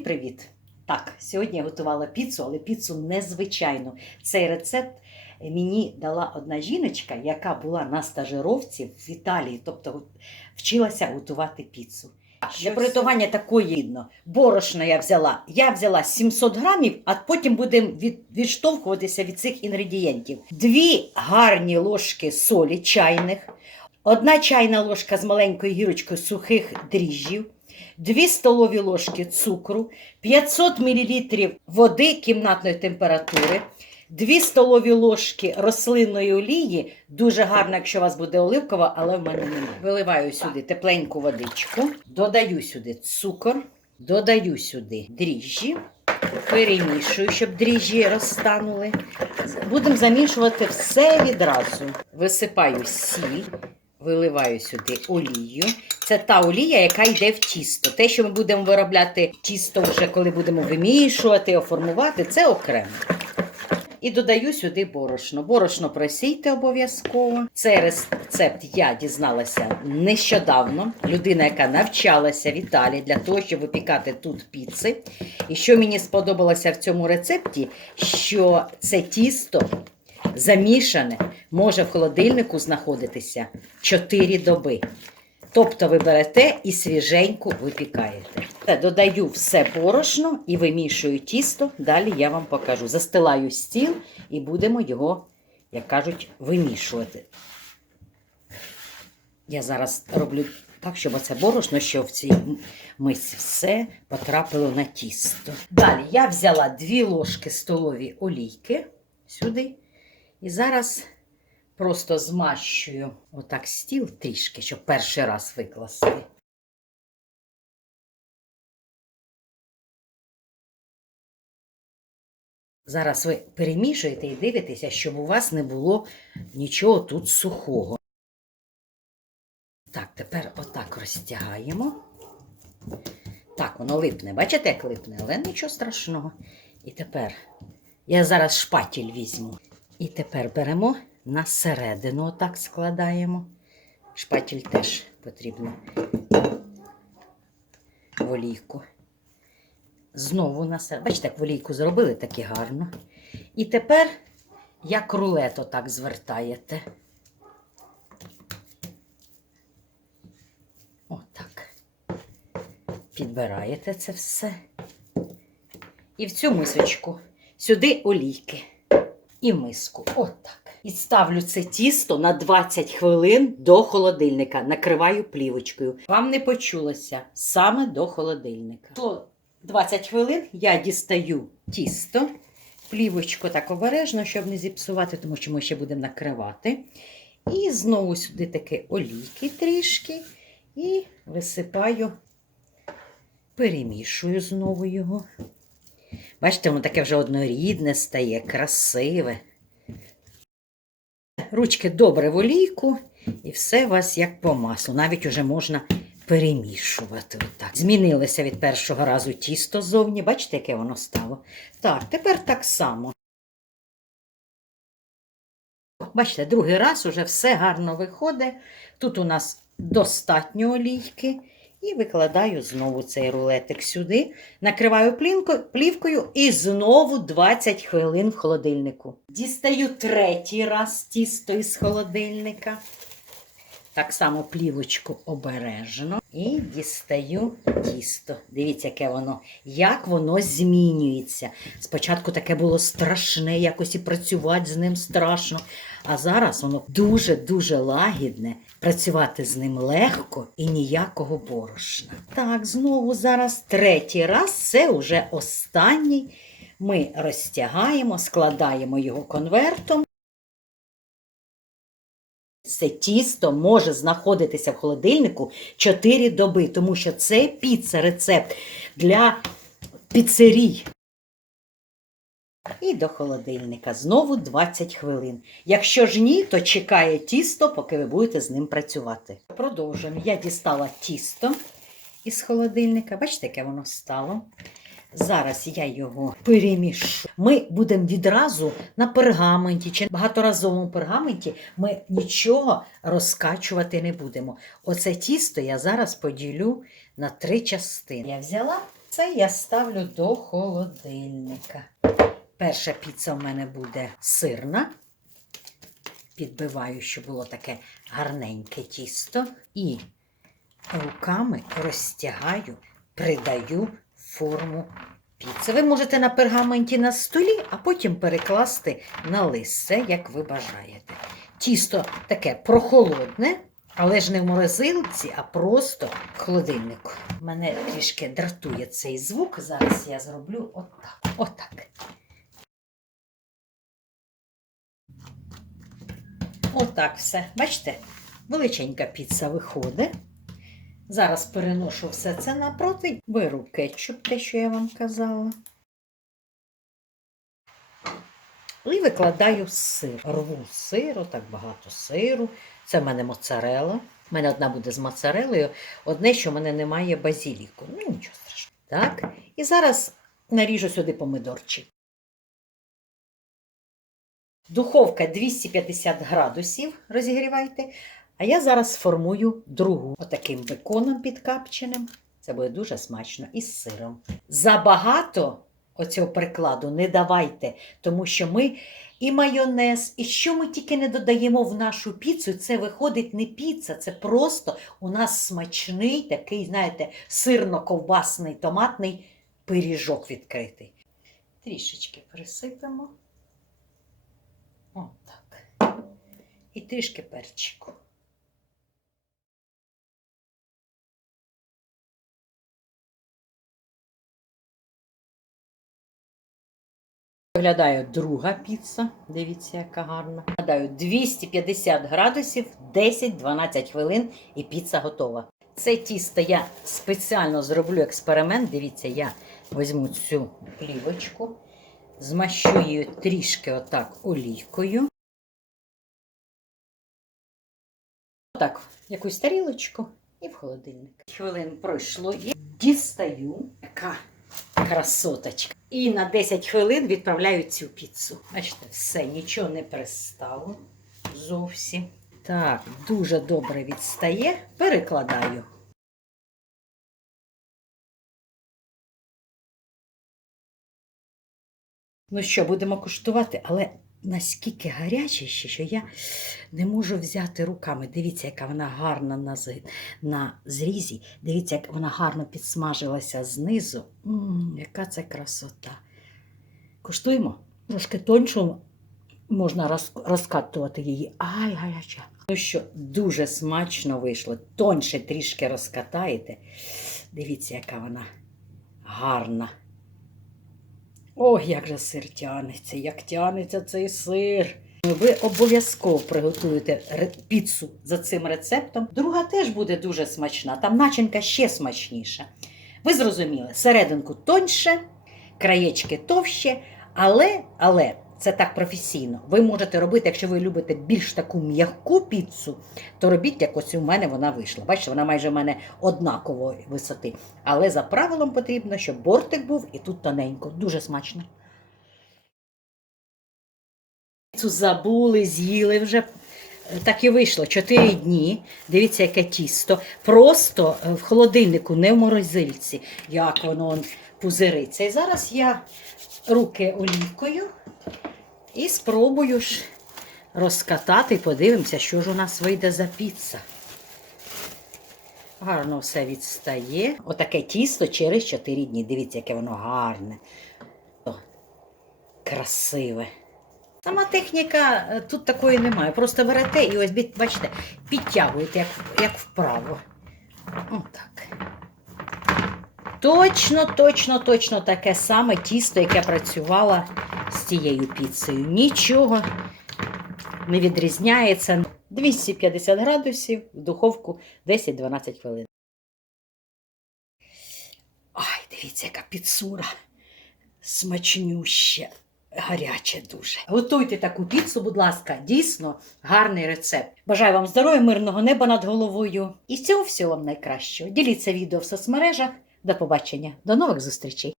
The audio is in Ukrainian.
Привіт! Так, сьогодні я готувала піцу, але піцу незвичайну. Цей рецепт мені дала одна жіночка, яка була на стажировці в Італії, тобто вчилася готувати піцу. Для приготування такої рідно. Борошно я взяла. Я взяла 700 грамів, а потім будемо від, відштовхуватися від цих інгредієнтів. Дві гарні ложки солі чайних, одна чайна ложка з маленькою гірочкою сухих дріжджів, 2 столові ложки цукру, 500 мл води кімнатної температури, 2 столові ложки рослинної олії. Дуже гарно, якщо у вас буде оливкова, але в мене немає. Виливаю сюди тепленьку водичку, додаю сюди цукор, додаю сюди дріжджі, перемішую, щоб дріжджі розтанули. Будемо замішувати все відразу. Висипаю сіль, виливаю сюди олію. Це та олія, яка йде в тісто. Те, що ми будемо виробляти тісто, вже коли будемо вимішувати, оформувати, це окремо. І додаю сюди борошно. Борошно просійте обов'язково. Цей рецепт я дізналася нещодавно. Людина, яка навчалася в Італії для того, щоб випікати тут піци. І що мені сподобалося в цьому рецепті, що це тісто замішане може в холодильнику знаходитися 4 доби. Тобто ви берете і свіженьку випікаєте. Додаю все борошно і вимішую тісто. Далі я вам покажу. Застилаю стіл і будемо його, як кажуть, вимішувати. Я зараз роблю так, щоб оце борошно, що в цій мисці все потрапило на тісто. Далі я взяла 2 ложки столові олійки сюди. І зараз просто змащую отак стіл трішки, щоб перший раз викласти. Зараз ви перемішуєте і дивитеся, щоб у вас не було нічого тут сухого. Так, тепер отак розтягаємо. Так, воно липне. Бачите, як липне, але нічого страшного. І тепер я зараз шпатіль візьму. І тепер беремо на середину, отак складаємо. Шпатіль теж потрібно в олійку. Знову на середину. Бачите, як олійку зробили, так і гарно. І тепер, як рулет, отак звертаєте. Отак. Підбираєте це все. І в цю мисочку сюди олійки. І в миску. Отак. І ставлю це тісто на 20 хвилин до холодильника. Накриваю плівочкою. Вам не почулося саме до холодильника. То 20 хвилин я дістаю тісто, плівочку так обережно, щоб не зіпсувати, тому що ми ще будемо накривати. І знову сюди таки олійки трішки. І висипаю, перемішую знову його. Бачите, воно таке вже однорідне стає, красиве. Ручки добре в олійку, і все у вас як по маслу. Навіть уже можна перемішувати. Отак. Змінилося від першого разу тісто ззовні. Бачите, яке воно стало? Так, тепер так само. Бачите, другий раз уже все гарно виходить. Тут у нас достатньо олійки. І викладаю знову цей рулетик сюди, накриваю плівкою і знову 20 хвилин в холодильнику. Дістаю третій раз тісто із холодильника. Так само плівочку обережно. І дістаю тісто. Дивіться, яке воно, як воно змінюється. Спочатку таке було страшне, якось і працювати з ним страшно. А зараз воно дуже-дуже лагідне. Працювати з ним легко і ніякого борошна. Так, знову зараз третій раз, це вже останній. Ми розтягаємо, складаємо його конвертом. Це тісто може знаходитися в холодильнику 4 доби, тому що це піца рецепт для піцерій. І до холодильника знову 20 хвилин. Якщо ж ні, то чекає тісто, поки ви будете з ним працювати. Продовжуємо. Я дістала тісто із холодильника. Бачите, яке воно стало. Зараз я його перемішу. Ми будемо відразу на пергаменті чи багаторазовому пергаменті ми нічого розкачувати не будемо. Оце тісто я зараз поділю на три частини. Я взяла Це я ставлю до холодильника. Перша піца в мене буде сирна. Підбиваю, щоб було таке гарненьке тісто. І руками розтягаю, придаю форму піци. Ви можете на пергаменті на столі, а потім перекласти на лист. Як ви бажаєте. Тісто таке прохолодне, але ж не в морозилці, а просто в холодильнику. Мене трішки дратує цей звук. Зараз я зроблю отак. Отак. Отак все. Бачите, величенька піца виходить. Зараз переношу все це на противень. Беру кетчуп, те, що я вам казала. І викладаю сир. Рву сиру, так багато сиру. Це в мене моцарела. У мене одна буде з моцарелою, одне, що в мене немає базіліку. Ну, нічого страшного. Так. І зараз наріжу сюди помидорчик. Духовка 250 градусів розігрівайте. А я зараз сформую другу отаким беконом підкапченим. Це буде дуже смачно із сиром. Забагато оцього прикладу не давайте, тому що ми і майонез, і що ми тільки не додаємо в нашу піцу, це виходить не піца, це просто у нас смачний такий, знаєте, сирно-ковбасний томатний пиріжок відкритий. Трішечки присипемо. Отак. І трішки перчику. Виглядає друга піца. Дивіться, яка гарна. Нагадаю, 250 градусів, 10-12 хвилин і піца готова. Це тісто я спеціально зроблю експеримент. Дивіться, я візьму цю плівочку, змащу її трішки отак олійкою. Отак, якусь тарілочку і в холодильник. Хвилин пройшло. Я дістаю. Яка красоточка. І на 10 хвилин відправляю цю піцу. Бачите, все, нічого не пристало зовсім. Так, дуже добре відстає. Перекладаю. Ну що, будемо куштувати, але наскільки гаряче що я не можу взяти руками. Дивіться, яка вона гарна на, на зрізі. Дивіться, як вона гарно підсмажилася знизу. м яка це красота. Куштуємо. Трошки тоньше можна роз, розкатувати її. Ай, гаряча. Ну що, дуже смачно вийшло. Тоньше трішки розкатаєте. Дивіться, яка вона гарна. Ох, як же сир тянеться, як тянеться цей сир. Ви обов'язково приготуєте піцу за цим рецептом. Друга теж буде дуже смачна, там начинка ще смачніша. Ви зрозуміли, серединку тоньше, краєчки товще, але, але це так професійно. Ви можете робити, якщо ви любите більш таку м'яку піцу, то робіть, як ось у мене вона вийшла. Бачите, вона майже в мене однакової висоти. Але за правилом потрібно, щоб бортик був і тут тоненько. Дуже смачно. Піцу забули, з'їли вже. Так і вийшло. Чотири дні. Дивіться, яке тісто. Просто е, в холодильнику, не в морозильці, як воно пузириться. І зараз я руки олівкою і спробую ж розкатати, подивимося, що ж у нас вийде за піца. Гарно все відстає. Отаке тісто через 4 дні. Дивіться, яке воно гарне. Красиве. Сама техніка е, тут такої немає. Просто берете і ось бачите, підтягуєте, як, як вправо. Отак. Точно, точно, точно таке саме тісто, яке працювало з тією піцею. Нічого не відрізняється. 250 градусів в духовку 10-12 хвилин. Ай, дивіться, яка піцура. Смачнюща, гаряча дуже. Готуйте таку піцу, будь ласка, дійсно гарний рецепт. Бажаю вам здоров'я, мирного неба над головою. І всього всього вам найкращого. Діліться відео в соцмережах. До побачення, до нових зустрічей!